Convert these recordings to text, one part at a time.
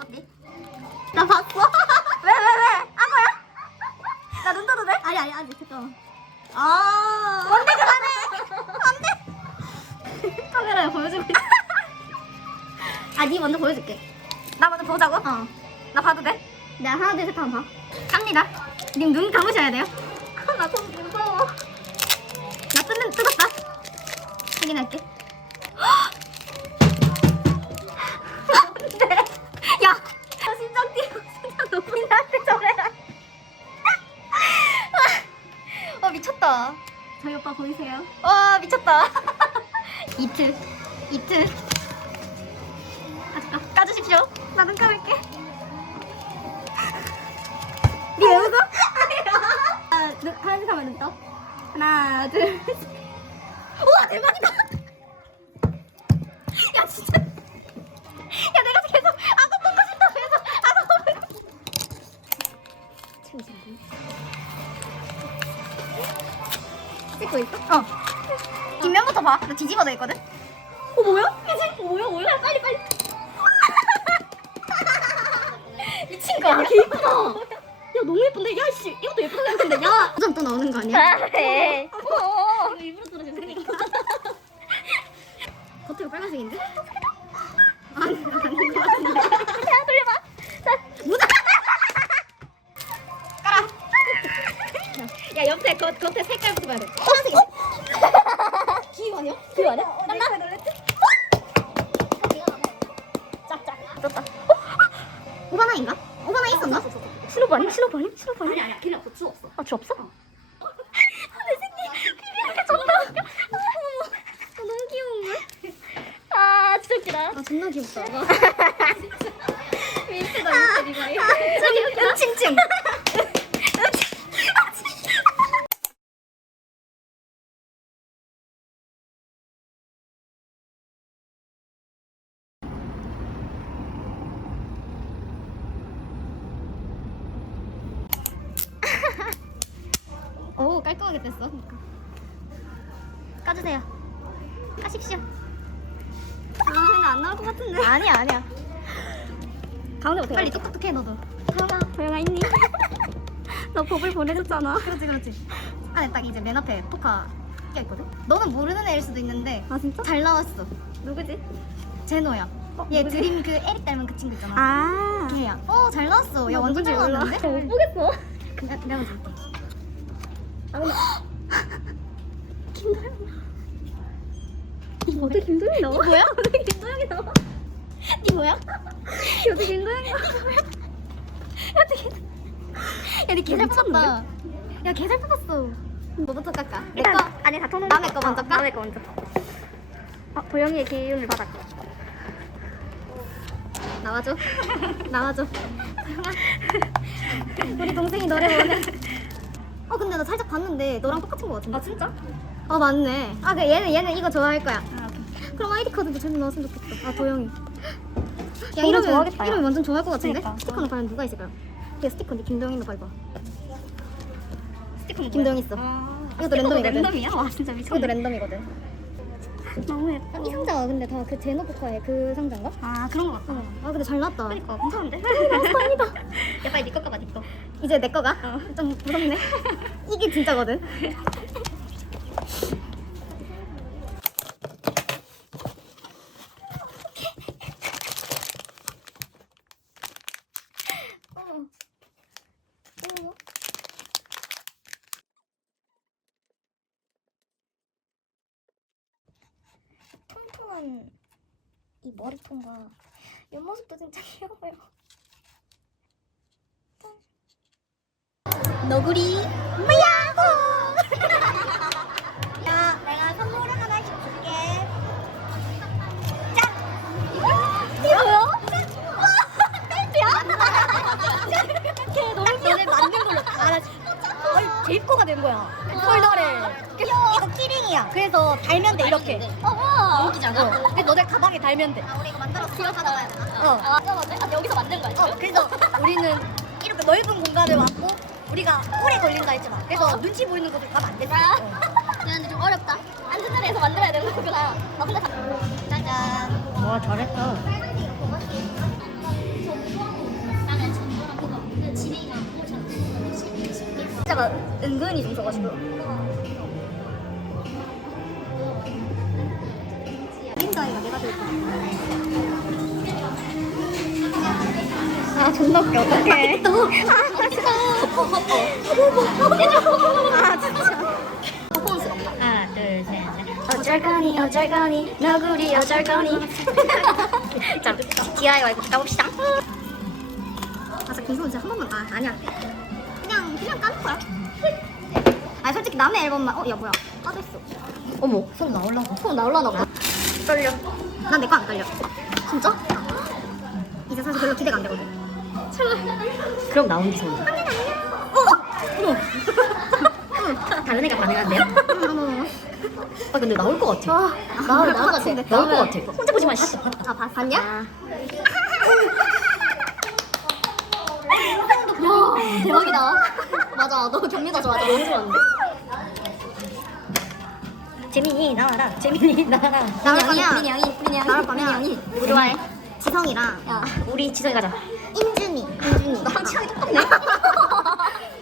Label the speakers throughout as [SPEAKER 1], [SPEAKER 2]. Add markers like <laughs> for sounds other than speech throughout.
[SPEAKER 1] 감을게. 나 봤어? <laughs> 왜, 왜, 왜? 악어야? 나눈 떠도 돼? 아니, 아니, 아니, 잠깐만. 아. 뭔데, 그만해. 안 돼. 카메라에 보여주고 있어. <laughs> 아, 니 먼저 보여줄게. 나 먼저 보자고? 어. 나 봐도 돼? 나 하나, 둘, 셋 하면 봐. 갑니다. 님 눈 감으셔야 돼요. 나 좀 무서워. 나 뜨는, 뜨겁다. 확인할게. 와 미쳤다. 이트, 이트. 아, 까주십시오. 나눈 감을게. 니왜 웃어? 아, 눈, 하나, 둘. 하나, 둘, 셋. 우와, 대박이다! 뒷면부터 봐. 나 뒤집어 져 있거든? 어, 뭐야? 그지? 어, 뭐야, 뭐야? 빨리, 빨리. 미친 거 아니야? 예쁘다. 야, 너무 예쁜데? 야, 씨. 이것도 예쁘다 생각했는데. 야. <laughs> 점또 나오는 거 아니야? <laughs>
[SPEAKER 2] 네.
[SPEAKER 1] 어. 일부러 떨어지니까. <laughs> 겉에가 빨간색인데? 아니, 아닌 것 같은데.
[SPEAKER 2] 자, 돌려봐.
[SPEAKER 1] 무다! 깔아! 야, 옆에 겉, 겉에 색깔부터 봐야 돼. 파란색이 기호 아니야?
[SPEAKER 2] 기호 아니야?
[SPEAKER 1] 어, 나 놀랬지?
[SPEAKER 2] 짝짝. 떴다.
[SPEAKER 1] 오바나인가? 오바나 있었나?
[SPEAKER 2] 신호부 아니야? 신호부 아니야? 신호부 아니야?
[SPEAKER 3] 아니 아니야 걔네 없어 주 없어
[SPEAKER 2] 아, 주 없어?
[SPEAKER 1] 이렇게 존나 웃겨. 아, 너무 귀여운 걸?
[SPEAKER 2] 아, 진짜 웃기다.
[SPEAKER 1] 아, 존나 귀엽다.
[SPEAKER 2] 민트다, 민트 이거.
[SPEAKER 1] 저기, 은칭칭. 오 깔끔하게 됐어. 그러니까. 까주세요. 까십시오. 아, 근데 안 나올 것 같은데.
[SPEAKER 2] 아니야, 아니야. 가운데 어떻게
[SPEAKER 1] 빨리 똑똑똑 해 너도.
[SPEAKER 2] 도영아, 도영아 있니? <laughs> 너 법을 보내줬잖아.
[SPEAKER 1] 그렇지 그렇지. 안에 딱 이제 맨 앞에 포카 껴 있거든. 너는 모르는 애일 수도 있는데
[SPEAKER 2] 아, 진짜?
[SPEAKER 1] 잘 나왔어.
[SPEAKER 2] 누구지?
[SPEAKER 1] 제노야. 얘
[SPEAKER 2] 누구지?
[SPEAKER 1] 드림 그 에릭 닮은 그 친구 있잖아.
[SPEAKER 2] 아.
[SPEAKER 1] 걔야. 어 잘 나왔어. 야
[SPEAKER 2] 나
[SPEAKER 1] 완전
[SPEAKER 2] 누군지
[SPEAKER 1] 잘
[SPEAKER 2] 몰라.
[SPEAKER 1] 나왔는데?
[SPEAKER 2] 못 보겠어. <laughs>
[SPEAKER 1] 내가 내가 줄게.
[SPEAKER 2] 아. 김도영. <gasps> 어떻게 김도영이 나와?
[SPEAKER 1] 뭐야?
[SPEAKER 2] 어떻게 김도영이 나와?
[SPEAKER 1] 니 뭐야? <laughs>
[SPEAKER 2] 어떻게 김도영이 나와?
[SPEAKER 1] 야니 개잘 뽑았다. 야 개잘 뽑았어. 뭐부터 깎아? 내
[SPEAKER 2] 일단
[SPEAKER 1] 거.
[SPEAKER 2] 아니 다 터놓은
[SPEAKER 1] 남의 거 먼저 까?
[SPEAKER 2] 남의 거 먼저. 어, 도영이의 기운을 받아.
[SPEAKER 1] 나와줘. 나와줘. <laughs> 우리 동생이 너를 원해. <laughs> 어 근데 나 살짝 봤는데 너랑 똑같은 거 같은데.
[SPEAKER 2] 아 진짜?
[SPEAKER 1] 아 맞네. 아 그 얘는 얘는 이거 좋아할 거야.
[SPEAKER 2] 아 오케이.
[SPEAKER 1] 그럼 아이디 카드도 제대로 나왔으면 좋겠다. 아 도영이. 야 이러면
[SPEAKER 2] 좋아하겠다, 야.
[SPEAKER 1] 이러면 완전 좋아할 것 같은데.
[SPEAKER 2] 그러니까.
[SPEAKER 1] 스티커는 과연 누가 있을까요? 얘 스티커인데 김도영이가 밟아.
[SPEAKER 2] 스티커는
[SPEAKER 1] 김도영 있어.
[SPEAKER 2] 아,
[SPEAKER 1] 이것도 랜덤이거든.
[SPEAKER 2] 랜덤이야? 와 진짜
[SPEAKER 1] 이것도
[SPEAKER 2] 미쳤네.
[SPEAKER 1] 랜덤이거든.
[SPEAKER 2] 너무 예뻐.
[SPEAKER 1] 이 상자가 근데 다 그 제노 포카의 그 상자인가?
[SPEAKER 2] 아 그런 거 같다.
[SPEAKER 1] 어. 아 근데 잘 나왔다.
[SPEAKER 2] 그러니까 괜찮은데? 다행이다. 야 빨리 니꺼 까봐 니꺼.
[SPEAKER 1] 이제 내 거가
[SPEAKER 2] 어.
[SPEAKER 1] 좀 무섭네. 이게 진짜거든. <laughs> 어머. 어머. 통통한 이 머리통과. 옆모습도 진짜 귀여워요. 너구리 아니 제입코가 된 거야 폴더를 이거 키링이야 그래서 달면 돼 이렇게
[SPEAKER 2] 어 웃기잖아.
[SPEAKER 1] 근데 너네 가방에 달면 돼
[SPEAKER 2] 우리 이거 만들어서 기억하다 가야 되나?
[SPEAKER 1] 어.
[SPEAKER 2] 아 잠깐만. 아, 여기서 만든 거야
[SPEAKER 1] 어,
[SPEAKER 2] 지금?
[SPEAKER 1] 그래서 우리는 이렇게 넓은 공간을 왔고 우리가 오래 걸린다 했잖아. 그래서 눈치 보이는 곳을 가면 안 됐어. 어. <laughs>
[SPEAKER 2] 근데 좀 어렵다. 앉은 자리에서 만들어야 되는 거구나. 아 근데 다... 짜잔.
[SPEAKER 1] 와 잘했다. 은근히 좀 줘가지고. 내가. 아 존나 웃겨 어떡해 또아 진짜 퍼포먼스가 없나
[SPEAKER 2] 하나, 둘, 셋, 넷. 어쩔 거니, 어쩔 거니, 너구리 어쩔 거니. <laughs> 자, DIY 가봅시다.
[SPEAKER 1] 아 진짜 김소은 진짜 한 번만 아 아니야 그냥 그냥 까는 거야 아 솔직히 남의 앨범만 어 야 뭐야 빠졌어
[SPEAKER 2] 어머, 손 나올라고.
[SPEAKER 1] 손 나올라나 보다 떨려 난 내 거 안 떨려 진짜? 이제 사실 별로 기대가 안 되거든
[SPEAKER 2] 그럼 나온 기소.
[SPEAKER 1] 어! 어머
[SPEAKER 2] 다른 애가 가능한데요?
[SPEAKER 1] 어머
[SPEAKER 2] 아, 근데 나올 것 같아.
[SPEAKER 1] 아, 나올 것 같은데
[SPEAKER 2] 나올 것 같아. 혼자 보지 마, 씨.
[SPEAKER 1] 아 봤- 봤냐?
[SPEAKER 2] 아, <laughs>
[SPEAKER 1] 와 대박이다 맞아 너 경미가 좋아 너무 좋았는데
[SPEAKER 2] 재민이 나와라. 재민이 나와라.
[SPEAKER 1] 나올 거면
[SPEAKER 2] 민이 형이, 민이 형이,
[SPEAKER 1] 나올 거면
[SPEAKER 2] 민이 형이.
[SPEAKER 1] 누구 좋아해? 지성이랑
[SPEAKER 2] 야, 우리 지성이 가자.
[SPEAKER 1] 임준이 임준이
[SPEAKER 2] 나랑 취향이 똑같네.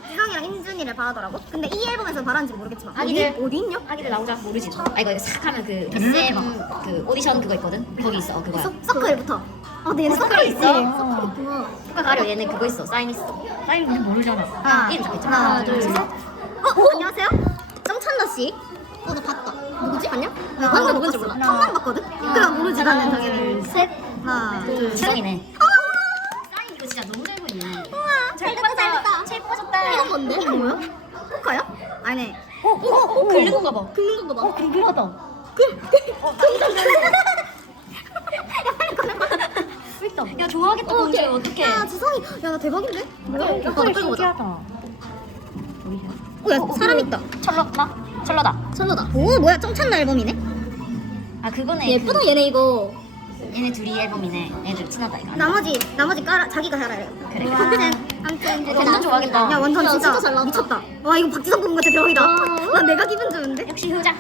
[SPEAKER 1] 지성이랑 임준이를 바라더라고 근데 이 앨범에서 바라는지 모르겠지만
[SPEAKER 2] 아기들.
[SPEAKER 1] 어디, 어디 있냐?
[SPEAKER 2] 아기들 나오자 모르지. 아 이거 싹 하면 그 앨범 그 오디션 그거 있거든. 거기 있어. 어, 그거야.
[SPEAKER 1] 서, 서클부터 아 근데 얘네 서클 있어
[SPEAKER 2] 있어.
[SPEAKER 1] 서클 있구나
[SPEAKER 2] 누가 가려 얘네 그거 있어. 사인 있어. 사인 우리 모르잖아.
[SPEAKER 1] 하나,
[SPEAKER 2] 이름 적혀있잖아.
[SPEAKER 1] 하나, 둘, 셋. 어, 어, 안녕하세요? 정찬나 씨. 어, 나 봤다. 누구지? 봤냐? 나못
[SPEAKER 2] 누군지. 몰라.
[SPEAKER 1] 턱만 봤거든? 그래, 모르지, 나는 당연히.
[SPEAKER 2] 셋.
[SPEAKER 1] 하나, 둘, 셋.
[SPEAKER 2] 지성이네. 사인 이거 진짜 너무 잘 보이네.
[SPEAKER 1] 우와, 잘 됐다, 잘 됐다.
[SPEAKER 2] 잘 뽑아줬다.
[SPEAKER 1] 이건 뭔데? 이건 뭐야? 포카야? 아니.
[SPEAKER 2] 어, 어, 어, 긁는 건가 봐.
[SPEAKER 1] 긁는 거 봐.
[SPEAKER 2] 어, 궁금하다.
[SPEAKER 1] 어, 야, 빨리 꺼내봐.
[SPEAKER 2] 있다. 야, 좋아하겠다. 공주. 어떡해.
[SPEAKER 1] 야, 지성이. 야, 나 대박인데? 뭐야? 오빠 나 끌고 보자.
[SPEAKER 2] 신기하다. 우리야?
[SPEAKER 1] 어, 야, 사람 있다.
[SPEAKER 2] 철러, 나? 철러다.
[SPEAKER 1] 철로다. 오, 뭐야? 정찬나 앨범이네?
[SPEAKER 2] 아, 그거네.
[SPEAKER 1] 예쁘다,
[SPEAKER 2] 그,
[SPEAKER 1] 얘네 이거.
[SPEAKER 2] 얘네 둘이 앨범이네. 애들 친하다, 이거.
[SPEAKER 1] 나머지 나머지 깔아 자기가 이래.
[SPEAKER 2] 그래.
[SPEAKER 1] 아무튼 아무튼
[SPEAKER 2] 완전 좋아하겠다.
[SPEAKER 1] 야 완전
[SPEAKER 2] 야,
[SPEAKER 1] 진짜,
[SPEAKER 2] 진짜 잘 나왔다.
[SPEAKER 1] 미쳤다. 와 이거 박지성 본 같아 대박이다. <laughs> 와 내가 기분 좋은데?
[SPEAKER 2] 역시 효자.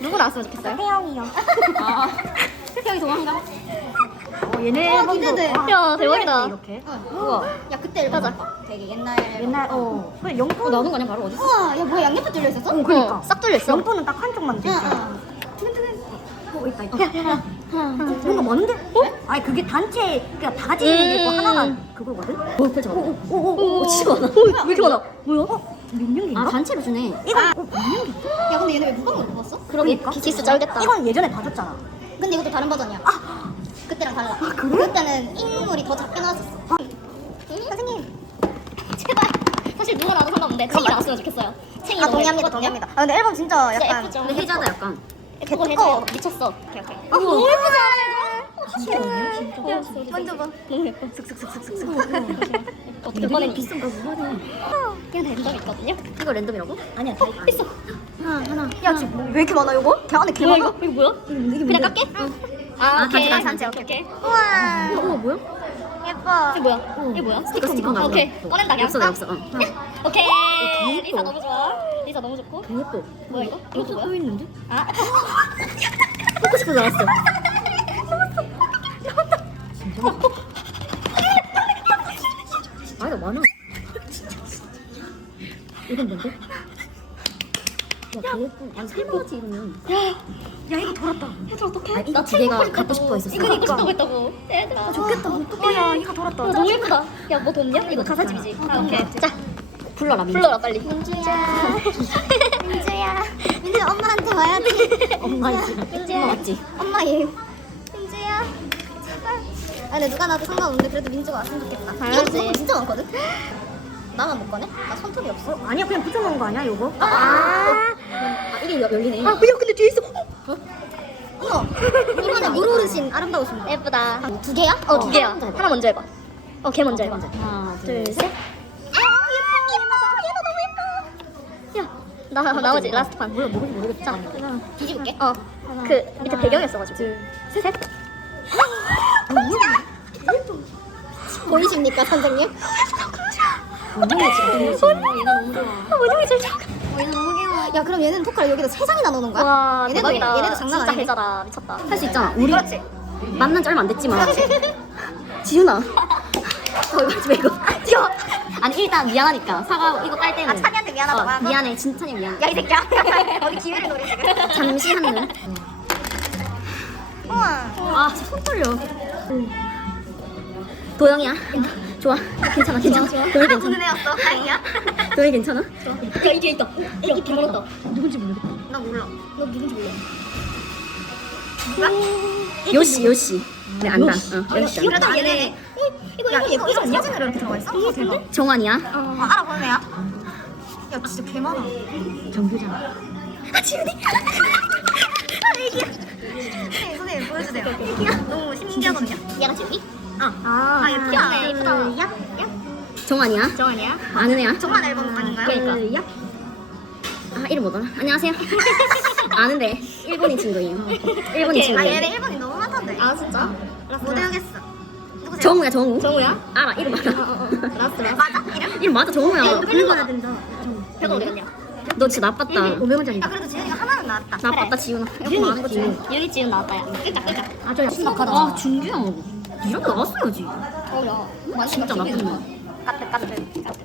[SPEAKER 1] 누구 나왔으면 좋겠어요?
[SPEAKER 2] 태영이요. 아.
[SPEAKER 1] 태영이 도망가.
[SPEAKER 2] 어, 얘네
[SPEAKER 1] 어, 기대돼.
[SPEAKER 2] 야, 대박이다.
[SPEAKER 1] 이렇게.
[SPEAKER 2] 우와.
[SPEAKER 1] 야 그때 맞다. 되게 옛날.
[SPEAKER 2] 옛날, 어. 그래, 영포 나오는 거 아니야, 바로 어디서?
[SPEAKER 1] 우와 야 뭐야 양옆에 뚫려 있었어?
[SPEAKER 2] 어, 그러니까.
[SPEAKER 1] 싹 뚫려 있어.
[SPEAKER 2] 영포는 딱 한쪽만 돼.
[SPEAKER 1] 응.
[SPEAKER 2] 어, 있다, 있다.
[SPEAKER 1] 야,
[SPEAKER 2] 뭔가 많은데? 어? 아니, 그게 단체, 그냥 다 같이 있는 게 있고, 하나가 그거거든? 어, 펼쳐 봐. 오, 오, 오, 오, 진짜 많아. 왜 이렇게 많아? 뭐야? 어? 몇 명인가? 아, 단체로 주네. 이거, 어, 몇 명인가?
[SPEAKER 1] 야 근데 얘네 왜 무광으로 뽑았어?
[SPEAKER 2] 그러니까.
[SPEAKER 1] 기스 쩔겠다.
[SPEAKER 2] 이건 예전에 봐줬잖아.
[SPEAKER 1] 근데 이것도 다른 버전이야. 아 그때랑 달라. 아 그래? 그때는 인물이 더 작게 나왔었어. 선생님 <laughs> 제발 사실 누가 나도 상관없는데 챙이 나왔으면 좋겠어요. 챙이 아 동의합니다, 동의합니다. 아 근데 앨범 진짜
[SPEAKER 2] 진짜
[SPEAKER 1] 약간
[SPEAKER 2] 예쁘죠? 근데 혜자다, 약간.
[SPEAKER 1] 그거 해줘. 미쳤어. 오케이 오케이. 아 너무 예쁘다. 야, 만져봐. 너무 예뻐. 슥슥슥슥슥슥. 어떻게 이번엔 비싼 거 뭐하네. 이건 랜덤 있거든요.
[SPEAKER 2] 이거 랜덤이라고? 아니야, 다.
[SPEAKER 1] 있어. 하나 하나. 야 지금 왜 이렇게 많아 이거? 걔 안에 개 많아. 이거 뭐야? 그냥 깎게? 아
[SPEAKER 2] 아,
[SPEAKER 1] 오케이.
[SPEAKER 2] 단체, 단체, 오케이, 오케이.
[SPEAKER 1] 우와.
[SPEAKER 2] 우와, 뭐야?
[SPEAKER 1] 예뻐. 이게 뭐야? 이게 뭐야?
[SPEAKER 2] 스티커, 스티커 나
[SPEAKER 1] 오케이. 꺼낸다 그냥.
[SPEAKER 2] 없어, 나 없어. 어.
[SPEAKER 1] 오케이.
[SPEAKER 2] 개 예뻐.
[SPEAKER 1] 리사 너무 좋아. 리사 너무 좋고.
[SPEAKER 2] 개 예뻐.
[SPEAKER 1] 뭐야 이거? 이것도 뭐야?
[SPEAKER 2] 있는데?
[SPEAKER 1] 아. <laughs>
[SPEAKER 2] 뽑고 싶어 나왔어. <laughs> 아니, 나 많아. 이건 뭔데? 야, 개 예뻐. 아니, 설마같이 이러면.
[SPEAKER 1] 야 이거 돌았다. 얘들 어떡해?
[SPEAKER 2] 아, 이거 두 개가 갖고 싶어 했었어.
[SPEAKER 1] 이거 갖고 싶다고 했다고. 얘들아.
[SPEAKER 2] 좋겠다. 어떡해. 야, 이거 돌았다.
[SPEAKER 1] 야, 너무 예쁘다. 야, 뭐 뒀냐? 이거 가사집이지. 아, 오케이.
[SPEAKER 2] 자, 불러라, 민지.
[SPEAKER 1] 불러라 빨리. 민주야. 민주야. 민주 엄마한테 와야지.
[SPEAKER 2] 엄마이지.
[SPEAKER 1] 민주야.
[SPEAKER 2] 엄마 맞지?
[SPEAKER 1] 엄마예. 민주야. 제발. 아 근데 누가 나도 상관없는데 그래도 민주가 왔으면 좋겠다.
[SPEAKER 2] 당연하지.
[SPEAKER 1] 이거 진짜 많거든. 나만 못 꺼내? 나 손톱이 없어.
[SPEAKER 2] 아니야, 그냥 붙여놓은 거 아니야, 요거?
[SPEAKER 1] 아.
[SPEAKER 2] 아, 이게 열- 열리네.
[SPEAKER 1] 아, 야 근데 뒤에 있어. 어머. 이번에 물 오르신 아름다우신 분. 예쁘다. 두 개야? 어, 두
[SPEAKER 2] 어.
[SPEAKER 1] 개야.
[SPEAKER 2] 하나
[SPEAKER 1] 먼저 해봐. 어, 걔 먼저 해봐.
[SPEAKER 2] 하나,
[SPEAKER 1] 둘,
[SPEAKER 2] 둘,
[SPEAKER 1] 셋. 아, 예뻐. 얘도 너무 예뻐. 야, 나 나머지 라스트 판.
[SPEAKER 2] 몰라, 뭐인지 모르겠다.
[SPEAKER 1] 자, 뒤집을게. 어, 그 밑에 배경이었어가지고.
[SPEAKER 2] 둘,
[SPEAKER 1] 셋. 보이십니까, 선생님?
[SPEAKER 2] 지금 얘가 너무 좋아.
[SPEAKER 1] 원영이 제일 작아. 얘는 너무 귀여워. 야, 그럼 얘는 토카를 여기다 세 장이나 넣는 거야?
[SPEAKER 2] 와,
[SPEAKER 1] 얘네도,
[SPEAKER 2] 대박이다.
[SPEAKER 1] 얘네도 장난
[SPEAKER 2] 진짜
[SPEAKER 1] 아니네.
[SPEAKER 2] 배자다.
[SPEAKER 1] 미쳤다.
[SPEAKER 2] 할 수 있잖아. 우리
[SPEAKER 1] 그렇지.
[SPEAKER 2] 만난 지 얼마 안 됐지만. <laughs> 지윤아. 어, 이거 하지 마, 이거. 지워. 아니, 일단 미안하니까. 사과 이거 깔 때는.
[SPEAKER 1] 아, 찬이한테 미안하다고
[SPEAKER 4] 어,
[SPEAKER 1] 하고.
[SPEAKER 4] 미안해 진짜니 미안해
[SPEAKER 1] 야이 새끼야. <laughs> 어디 기회를 노려 지금.
[SPEAKER 4] 잠시 한눈
[SPEAKER 1] 우와.
[SPEAKER 4] 아 진짜 손 떨려 도영이야 좋아 괜찮아 괜찮아 도영이
[SPEAKER 1] 하나
[SPEAKER 4] 괜찮아
[SPEAKER 1] 보는 애였어. 다행이야.
[SPEAKER 4] 도영이 괜찮아? 야 이게 있다 이게 다 걸었다 누군지 모르겠다
[SPEAKER 1] 나 몰라.
[SPEAKER 4] 너 누군지 몰라 요시 요시 네 안다 어, 요시 안다
[SPEAKER 1] 그래도 얘네. 이거 야 이거 이거 사진으로 이렇게 들어가 있어? 어, 대박.
[SPEAKER 4] 정환이야
[SPEAKER 1] 어, 알아보는 애야? 야 진짜 개 많아.
[SPEAKER 4] 정규장 아 지훈이 아 애기야
[SPEAKER 1] 선생님 선생님 보여주세요. 애기야. 너무 신기하거든요.
[SPEAKER 4] 얘가 지훈이?
[SPEAKER 1] 아, 아 예쁘다. 예쁘다.
[SPEAKER 4] 야? 정환이야?
[SPEAKER 1] 정한이야?
[SPEAKER 4] 아는 애야?
[SPEAKER 1] 정한 앨범 아닌가요?
[SPEAKER 4] 그러니까. 아 이름 뭐더라? 안녕하세요 <laughs> 아는데 일본인 친구예요 일본인
[SPEAKER 1] 아
[SPEAKER 4] 친구예요
[SPEAKER 1] 얘네 일본이 너무 많던데.
[SPEAKER 4] 아 진짜?
[SPEAKER 1] 못 외우겠어. 누구세요?
[SPEAKER 4] 정우야 정우
[SPEAKER 1] 정우야?
[SPEAKER 4] 알아 이름 알아
[SPEAKER 1] 라스트 <laughs> 맞아? 이름?
[SPEAKER 4] 이름 맞아 정우야
[SPEAKER 1] 야, 이거 끌고 가야
[SPEAKER 4] 된다 혀가 어디 갔냐 너 진짜 나빴다 500원 짜리
[SPEAKER 1] 아 그래도 지은이가 하나는 나왔다.
[SPEAKER 4] 나빴다 지훈아 이렇게 많은 거 지훈
[SPEAKER 1] 여기 지은 나왔다 야. 끌자 끌자.
[SPEAKER 4] 아저 심각하다 아 준규야 이런 거 나왔어야지
[SPEAKER 1] 어야.
[SPEAKER 4] 진짜 나쁜 놈
[SPEAKER 1] 까뜨 까뜨 까뜨 까뜨.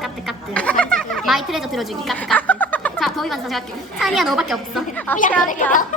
[SPEAKER 4] 까뜨 까뜨 마이 트레저 들어주기 까뜨 까뜨 자 더위 반사 제가 할게 찬이야 너밖에 없어
[SPEAKER 1] 아 미안해.